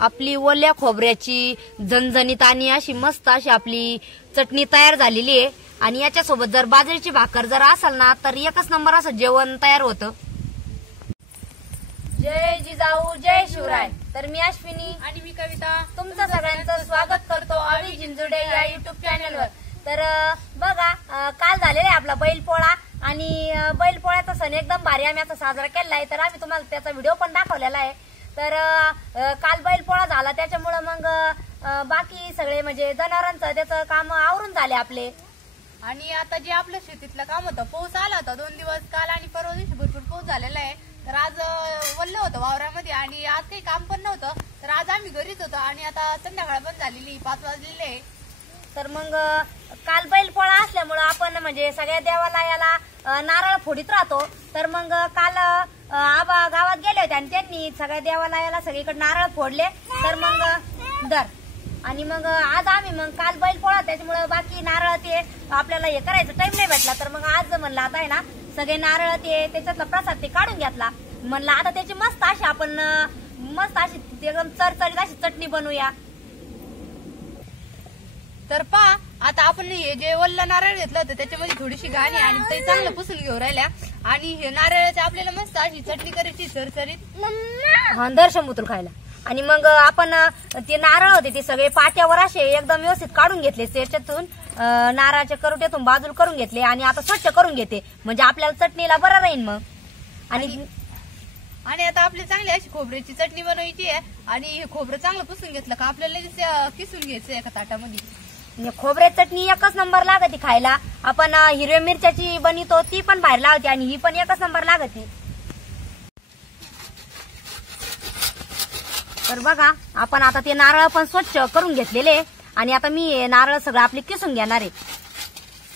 आपली ओल्या खोबऱ्याची झणझणीत आणि अशी मस्त अशी आपली चटणी तयार झालेली आहे। आणि याच्यासोबत जर बाजरीची भाकर जर असेल ना तर एकच नंबर असं जेवण तयार होतं। जय जिजाऊ जय शिवराय। तर मी अश्विनी आणि मी कविता तुमचं सगळ्यांचं स्वागत करतो आवी जिंजुडे या युट्यूब चॅनलवर। तर बघा काल झालेला आहे आपला बैलपोळा आणि बैलपोळ्याचा सण एकदम भारी आम्ही आता साजरा केलाय। तर आम्ही तुम्हाला त्याचा व्हिडिओ पण दाखवलेला आहे। तर काल बैलपोळा झाला त्याच्यामुळे मग बाकी सगळे म्हणजे जनावरांचं त्याचं काम आवरून झाले आपले। आणि आता जे आपलं शेतीतलं काम होतं पाऊस आला होता 2 दिवस काल आणि परवा दिवशी भरपूर पाऊस झालेला आहे। तर आज वल्ल होतं वावरामध्ये आणि आज काही काम पण नव्हतं। तर आज आम्ही घरीच होतो आणि आता संध्याकाळ पण झालेली 5 वाजलेले आहे। तर मग काल बैलपोळा असल्यामुळे आपण म्हणजे सगळ्या देवाला याला नारळ फोडीत राहतो। तर मग काल आबा गावात गेले होते आणि त्यांनी सगळ्या देवाला याला सगळीकडे नारळ फोडले। तर मग दर आणि मग आज आम्ही मग काल बैलपोळा त्याच्यामुळे बाकी नारळ ते आपल्याला हे करायचं टाइम नाही भेटला। तर मग आज म्हणलं आता आहे ना सगळे नारळ ते त्याच्यातला प्रसाद ते काढून घेतला। म्हणलं आता त्याची मस्त अशी आपण मस्त अशी एकदम चरचरीत अशी चटणी बनवूया। तर पहा आता आपण हे जे वल्ल नारळ घेतलं होतं त्याच्यामध्ये थोडीशी घाणी आणि ते चांगलं पुसून घेऊ राहिल्या आणि हे नारळाची आपल्याला मस्त अशी चटणी करायची चरचरीत दर्शन खायला। आणि मग आपण ते नारळ होते ते सगळे पाट्यावर असे एकदम व्यवस्थित काढून घेतले। त्याच्यातून नारळाच्या करोट्यातून बाजूला करून घेतले आणि आता स्वच्छ करून घेते म्हणजे आपल्याला चटणीला बरं राहील मग। आणि आता आपली चांगली अशी खोबऱ्याची चटणी बनवायची आहे आणि हे खोबरं चांगलं पुसून घेतलं का आपल्याला किसून घ्यायचं एका ताटामध्ये। खोबऱ्याची चटणी एकच नंबर लागते खायला। आपण हिरव्या मिरच्याची बनवतो ती पण बाहेर लावते आणि ही पण एकच नंबर लागते। तर बघा आपण आता ते नारळ पण स्वच्छ करून घेतलेले आणि आता मी नारळ सगळं आपले किसून घेणार आहे।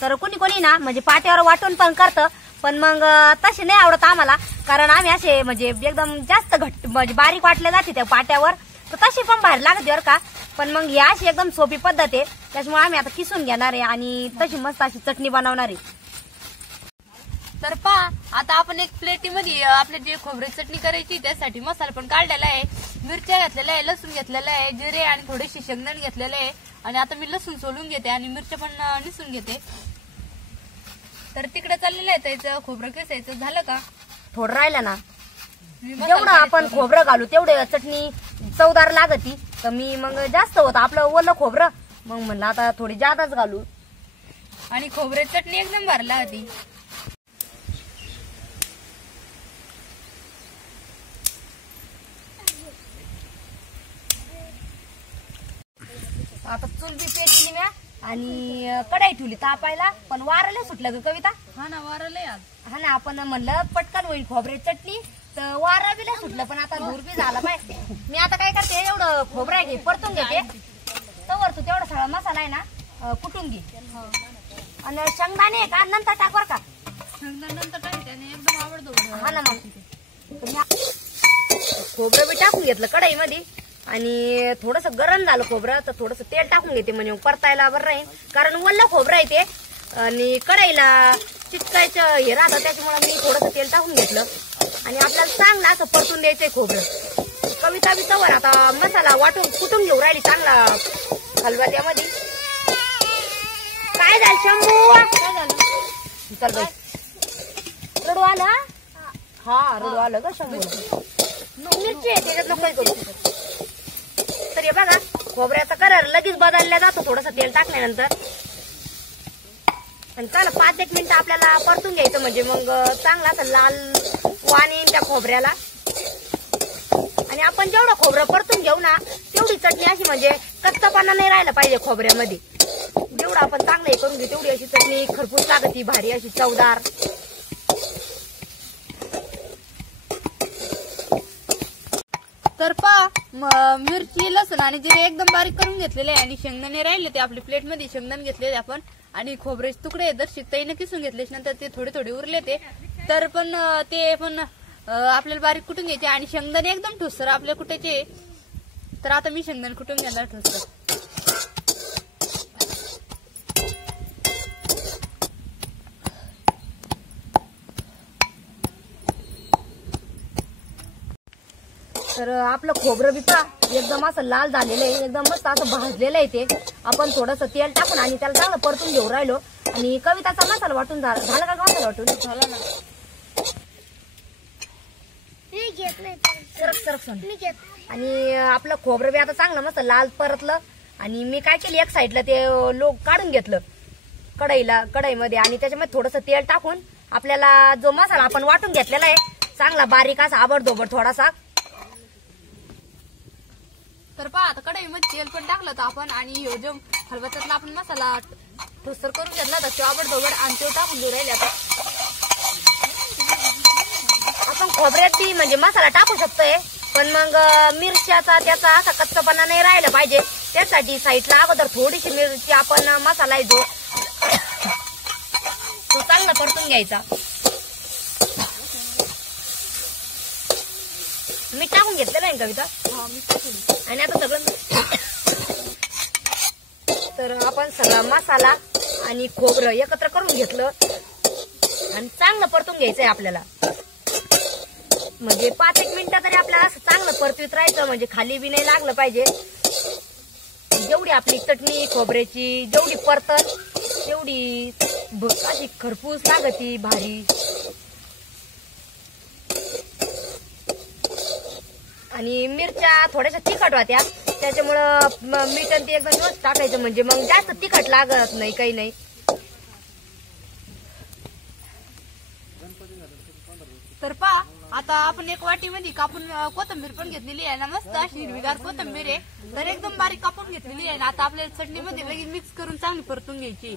तर कोणी कोणी ना म्हणजे पाट्यावर वाटून पण करतं पण मग तसे नाही आवडत आम्हाला कारण आम्ही असे म्हणजे एकदम जास्त घट्ट म्हणजे बारीक वाटले जाते त्या पाट्यावर तर तशी पण बाहेर लागते बरं का। पण मग ही अशी एकदम सोपी पद्धत आहे त्याच्यामुळे आम्ही आता किसून घेणार आहे आणि तशी मस्त अशी चटणी बनवणार आहे। तर पहा आता आपण एक प्लेटीमध्ये आपले जे खोबऱ्याची चटणी करायची त्यासाठी मसाला पण काढलेला आहे। मिरच्या घेतलेल्या आहे, लसूण घेतलेला आहे, जिरे आणि थोडेसे शेंगदाणे घेतलेले आहे आणि आता मी लसूण सोलून घेते आणि मिरच्या पण निसून घेते। तर तिकडे चाललेलं आहे त्याचं खोबरं किसायचं झालं का थोडं राहिलं ना जेवढं आपण खोबरं घालू तेवढे चटणी चवदार लागती। तर मी मग जास्त होत आपलं ओलं खोबरं मग म्हणलं आता थोडी जादाच घालू आणि खोबऱ्याची चटणी एकदम भारी लागती। आता चूल बी पेटली म्या आणि कढाई ठेवली तापायला पण वारं सुटलं ग कविता। हा ना वारं लय आज। हा ना आपण म्हणलं पटकन होईल खोबऱ्याची चटणी तर वारं बी लय सुटलं पण आता धूर बी झाला पाहिजे। मी आता काय करते एवढं खोबरं घे परतून घेते तवर तू तेवढा सगळा मसाला आहे ना कुटून घे आणि शेंगदाणे आहे का नंतर टाक बरं का। शेंगदाणे नंतर टाक त्याने एकदम आवडतो। हा ना मग खोबरं बी टाकून घेतलं कढाईमध्ये आणि थोडस गरम झालं खोबरं तर थोडस तेल टाकून घेते म्हणजे परतायला बरं राहील कारण वल्ल खोबरं आहे ते आणि कढईला चिटकायचं हे राहतं त्याच्यामुळे मी थोडस तेल टाकून घेतलं आणि आपल्याला चांगलं असं परतून द्यायचंय खोबरं। कविता बी तवर आता मसाला वाटून कुटून घेऊ राहिली चांगला खलबत्त्यामध्ये। काय झालं शंभू काय झालं चल बाई रडू आलं हा रडू आलं ग शंभू मिरची आहे त्याच्यात नको करू। तर हे बघा खोबऱ्याचा कलर लगेच बदलला जातो थोडस तेल टाकल्यानंतर आणि चला 5-1 मिनिटं आपल्याला परतून घ्यायचं म्हणजे मग चांगला असं लाल वाण येईल त्या खोबऱ्याला। आणि आपण जेवढं खोबरं परतून घेऊ ना तेवढी चटणी अशी म्हणजे कच्चापणा नाही राहिला पाहिजे खोबऱ्यामध्ये। जेवढं आपण चांगलं हे करून घेऊ तेवढी अशी चटणी खरपूस लागती भारी अशी चवदार। तर पहा मिरची लसूण आणि जिरे एकदम बारीक करून घेतलेले आहे आणि शेंगदाणे राहिले ते आपल्या प्लेट मध्ये शेंगदाणे घेतलेले आपण आणि खोबऱ्याचे तुकडे दर्शिक ताईने किसून घेतले नंतर ते थोडे थोडे उरले ते पण आपल्याला बारीक कुटून घ्यायचे आणि शेंगदाणे एकदम ठोसर आपल्या कुटायचे। तर आता मी शेंगदाणे कुटून घेणार ठोसर। तर आपलं खोबरं बी पहा एकदम असं लाल झालेलं आहे, एकदम मस्त असं भाजलेलं आहे ते. आपण थोडंसं तेल टाकून आणि त्याला चांगलं परतून घेऊ राहिलो. आणि कविताचा मसाला वाटून झाला का मसाला वाटून झाला ना. आणि आपलं खोबरं बी आता चांगलं मस्त लाल परतलं. आणि मी काय केली, एक साईडला ते लोक काढून घेतलं कढईमध्ये आणि त्याच्यामध्ये थोडंसं तेल टाकून आपल्याला जो मसाला आपण वाटून घेतलेला आहे चांगला बारीक असा आबडधोबड थोडासा. तर पहा आता कढईमध्ये तेल पण टाकलं तर आपण आणि ह्यो जो खलबत्त्यातला आपण मसाला ठोसर करून घेतला तर चाबड धोबड आणि तो टाकून देऊ राहिले. आता आपण खोबऱ्यात बी म्हणजे मसाला टाकू शकतोय, पण मग मिरच्याचा त्याचा असा कच्चापणा नाही राहिला पाहिजे. त्यासाठी साईडला अगोदर थोडीशी मिरची आपण मसाला आहे जो तो चांगला परतून घ्यायचा. मीठ टाकून घेतलेलं आहे कविता. आणि आता सगळं तर आपण सगळा मसाला आणि खोबरं एकत्र करून घेतलं आणि चांगलं परतून घ्यायचंय आपल्याला. म्हणजे 5-1 मिनिटं तरी आपल्याला असं चांगलं परतवीत राहायचं, म्हणजे खाली बी नाही लागलं पाहिजे. जेवढी आपली चटणी खोबऱ्याची जेवढी परतल तेवढी अशी खरपूस लागती भारी. आणि मिरच्या थोड्याशा तिखट होत्या त्याच्यामुळं मीठ आणि ते एकदम व्यवस्थित टाकायचं, म्हणजे मग जास्त तिखट लागत नाही काही नाही. तर पहा आता आपण एक वाटीमध्ये कापून कोथिंबीर पण घेतलेली आहे ना, मस्त अशी हिरवीगार कोथिंबीर आहे. तर एकदम बारीक कापून घेतलेली आहे ना. आता आपल्याला चटणीमध्ये लगेच मिक्स करून चांगली परतून घ्यायची.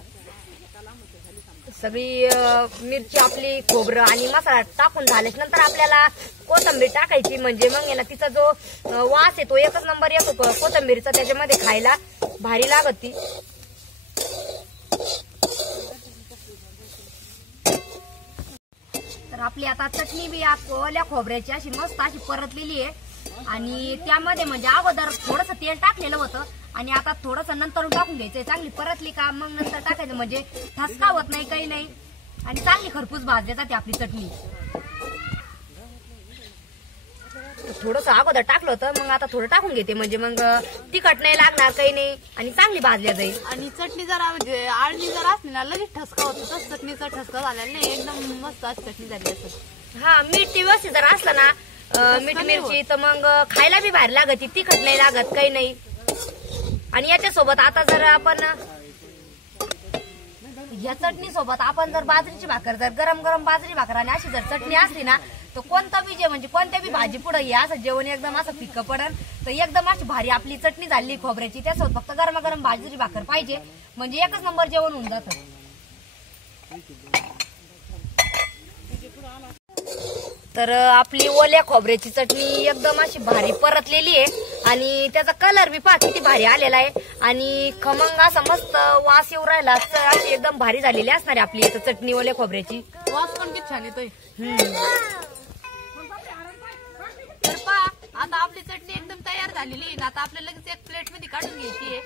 सगळी मिरची आपली खोबरं आणि मसाला टाकून झाल्याच्या नंतर आपल्याला कोथिंबीर टाकायची, म्हणजे मग ना तिचा जो वास आहे तो एकच नंबर येतो कोथिंबीरचा, त्याच्यामध्ये खायला भारी लागत ती. तर आपली आता चटणी बी ओल्या खोबऱ्याची अशी मस्त अशी परतलेली आहे. आणि त्यामध्ये म्हणजे अगोदर थोडंसं तेल टाकलेलं होतं आणि आता थोडंसं नंतर टाकून घ्यायचंय. चांगली परतली का मग नंतर टाकायचं, म्हणजे ठसका होत नाही काही नाही आणि चांगली खरपूस भाजली जाते आपली चटणी. थोडंसं अगोदर टाकलं होतं, मग आता थोडं टाकून घेते, म्हणजे मग तिखट नाही लागणार काही नाही आणि चांगली भाजल्या जाईल. आणि चटणी जरा म्हणजे आळणी जर असली ना लगेच ठसका होतो, तसं चटणीचा ठसका झालेला नाही, एकदम मस्त अशी चटणी झाली असं. हा मीठ व्यवस्थित जर असलं ना मीठ मिरची तर मग खायला बी भारी लागत, तिखट नाही लागत काही नाही. आणि याच्यासोबत आता जर आपण या चटणी सोबत आपण जर बाजरीची भाकर, जर गरम गरम बाजरी भाकर आणि अशी जर चटणी असली ना तर कोणता बी जे म्हणजे कोणत्या बी भाजी पुढे हे असं जेवण एकदम असं फिक्क पडन. तर एकदम अशी भारी आपली चटणी झाली खोबऱ्याची. त्यासोबत फक्त गरम गरम बाजरी भाकर पाहिजे, म्हणजे एकच नंबर जेवण होऊन जातं. तर आपली ओल्या खोबऱ्याची चटणी एकदम अशी भारी परतलेली आहे आणि त्याचा कलर बी पहा किती भारी आलेला आहे. आणि खमंग असा मस्त वास येऊ राहिला, अशी एकदम भारी झालेली असणार आहे आपली चटणी ओल्या खोबऱ्याची. वास पण किती छान येतोय. तर पहा आता आपली चटणी एकदम तयार झालेली आहे. आता आपल्याला लगेच एक प्लेट मध्ये काढून घ्यायची आहे.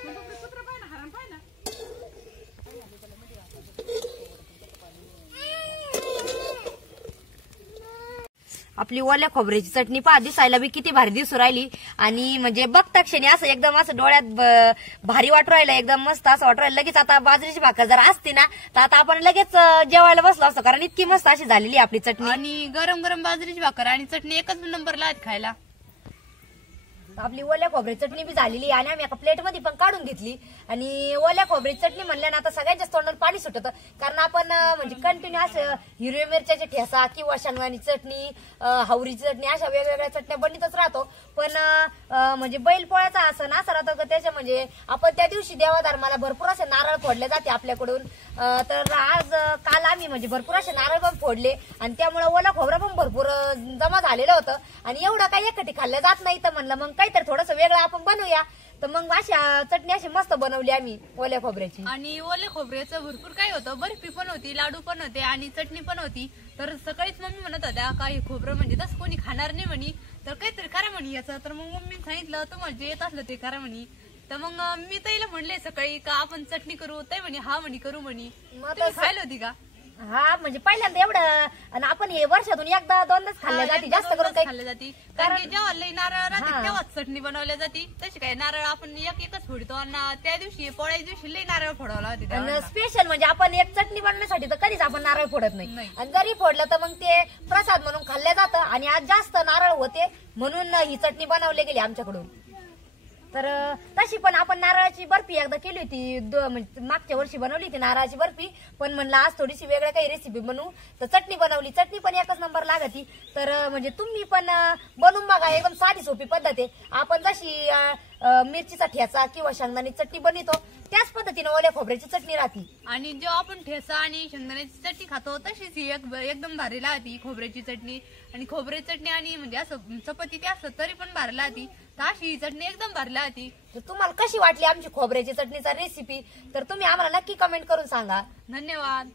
आपली ओल्या खोबऱ्याची चटणी पहा दिसायला बी किती भारी दिसू राहिली. आणि म्हणजे बघता क्षणी असं एकदम असं डोळ्यात भारी वाटू राहिलं, एकदम मस्त असं वाटू राहिलं. लगेच आता बाजरीची भाकर जर असती ना तर आता आपण लगेच जेवायला बसलो असतो, कारण इतकी मस्त अशी झालेली आपली चटणी. आणि गरम गरम बाजरीची भाकर आणि चटणी एकच नंबरला आहेत खायला. आपली ओल्या खोबऱ्याची चटणी बी झालेली आणि आम्ही एका प्लेट मध्ये पण काढून घेतली. आणि ओल्या खोबऱ्याची चटणी म्हणल्या ना आता सगळ्यांच्याच तोंडाला पाणी सुटतं, कारण आपण म्हणजे कंटिन्यू असं हिरव्या मिरच्याचे ठेसा किंवा शेंगदाणी चटणी, हावरीची चटणी अशा वेगवेगळ्या चटण्या बनतच राहतो. पण म्हणजे बैलपोळ्याचा असं ना असं राहतं त्याच्या म्हणजे आपण त्या दिवशी देवाधर्माला भरपूर असे नारळ फोडले जाते आपल्याकडून. तर आज काल आम्ही म्हणजे भरपूर असे नारळ पण फोडले आणि त्यामुळे ओला खोबरा पण भरपूर जमा झालेलं होतं. आणि एवढं काही एकटी खाल्लं जात नाही, तर म्हणलं मग काहीतरी थोडंसं वेगळं आपण बनवूया. तर मग अशी चटणी अशी मस्त बनवली आम्ही ओल्या खोबऱ्याची. आणि ओल्या खोबऱ्याचं भरपूर काही होतं, बर्फी पण होती, लाडू पण होते आणि चटणी पण होती. तर सकाळीच मम्मी म्हणत होत्या काही खोबरं म्हणजे तसं कोणी खाणार नाही म्हणी, तर काहीतरी करा म्हणी याचं. तर मग मम्मीने सांगितलं तुम्हाला जे येत असलं ते करा म्हणी. तर मग मी ताईला म्हणले सकाळी का आपण चटणी करू, ताई म्हणे हा म्हणी करू म्हणी. खायला होती का? हा म्हणजे पहिल्यांदा एवढं आणि आपण हे वर्षातून एकदा दोनदाच खाल्ल्या जाते, जास्त करून काही खाल्ल्या जाते. कारण की जेव्हा लई नारळ राहते तेव्हाच चटणी बनवल्या जाते. तशी काय नारळ आपण एकच फोडतो आणि त्या दिवशी पोळ्याच्या दिवशी लई नारळ फोडावं लागते. आणि स्पेशल म्हणजे आपण एक चटणी बनवण्यासाठी तर कधीच आपण नारळ फोडत नाही. नाही. आणि जरी फोडलं तर मग ते प्रसाद म्हणून खाल्लं जातं आणि आज जास्त नारळ होते म्हणून ही चटणी बनवली गेली आमच्याकडून. तर तशी पण आपण नारळाची बर्फी एकदा केली होती, म्हणजे मागच्या वर्षी बनवली होती नारळाची बर्फी. पण म्हणलं आज थोडीशी वेगळं काही रेसिपी बनवू, तर चटणी बनवली. चटणी पण एकच नंबर लागती. तर म्हणजे तुम्ही पण बनवून बघा, एकदम साधी सोपी पद्धत आहे. आपण जशी मिरचीचा ठेचा किंवा शेंगदाण्याची चटणी बनवतो त्याच पद्धतीने ओल्या खोबऱ्याची चटणी राहते. आणि जेव्हा आपण ठेचा आणि शेंगदाण्याची चटणी खातो तशीच ही एकदम भारी लागती खोबऱ्याची चटणी. आणि खोबऱ्याची चटणी आणि म्हणजे असं चपाती ते असलं तरी पण भारी लागती. तर अशी ही चटणी एकदम भारी लागती. तर तुम्हाला कशी वाटली आमची खोबऱ्याची चटणीचा रेसिपी तर तुम्ही आम्हाला नक्की कमेंट करून सांगा. धन्यवाद.